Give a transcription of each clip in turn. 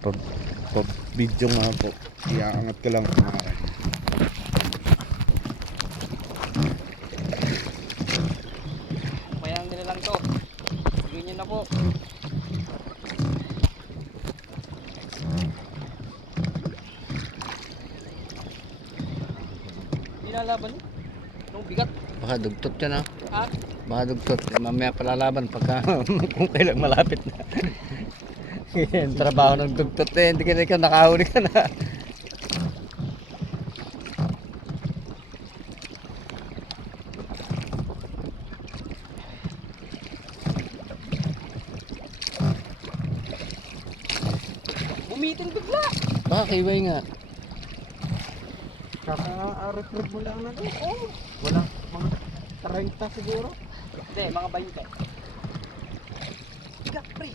pa, pa video nga po. Iaangat ko lang mga Mayang nila lang to. Nyo na po. Nilalaban eh. Anong bigat? Baka dugtot yan ah. Ha? Baka dugtot. Mamaya palalaban pagka kung kailang malapit na. Yan, trabaho ng dugtot eh. Hindi ka na ikaw nakahuli ka na. Bumitin bigla. Baka kiway nga. Kaka-record mo lang na doon. Oh, wala. Mga 30 siguro. Hindi, mga bayute. Bigat pre.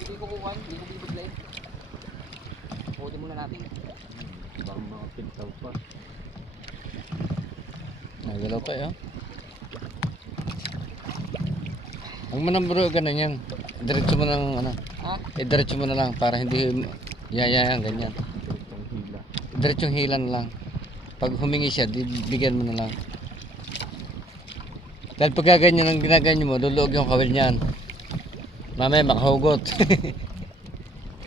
Hindi ko kukuhan, hindi ko bibiglayin. Pwede muna natin. Baka mga pintaw pa. Nagalaw pa yun. Huwag mo nang bro, ganun yan. Diretso mo ng ano. Ha? Eh, diretso mo na lang para hindi yayayan ganyan. Diretsong hila na lang. Pag humingi siya, bigyan mo na lang. Dahil pagka ganyan ang ginaganyan mo, luluog yung kawil niyan. Mamaya makahugot.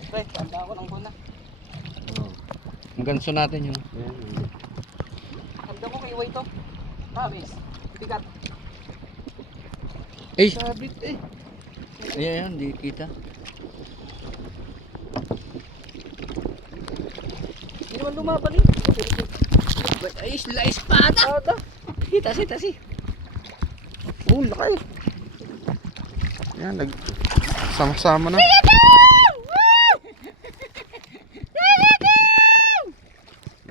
Pre, tanda ko ng kuna. Oo. Ang ganso natin yun. Ayan. Tanda ko kay to. Promise. Bigat. Eh! Sabit eh. Ayan, yan, di kita. Hindi naman lumaban eh. Ay, la espada! Ata. Kita si, tasi. Oh, laki. Yan, nag... Sama-sama na.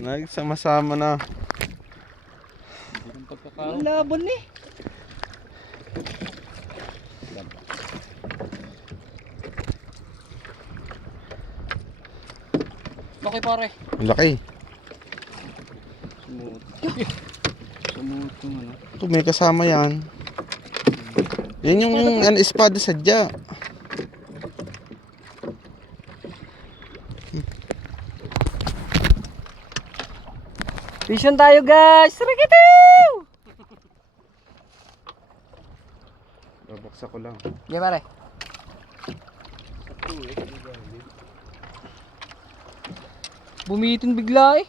Nagsama-sama na. Ang laban eh. Okay pare. Ang laki. Sumuto ano. Ito, may kasama yan. Yan yung ano, espada sadya. Vision tayo guys. Rikitiu! Babaksa ko lang. Di pare. Bumitin bigla eh.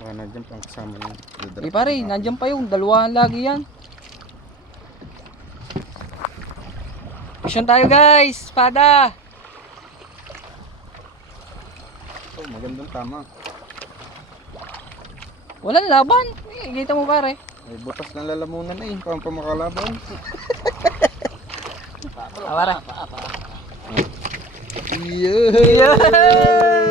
Baka nandiyan pang kasama niya. Di pare, nandiyan pa yung dalawahan lagi yan. Vision tayo guys. Espada. Oh, magandang tama. Walang laban. Eh, kita mo pare. May butas na lalamunan eh. Pang pamakalaban. Ah, pare. Yeah!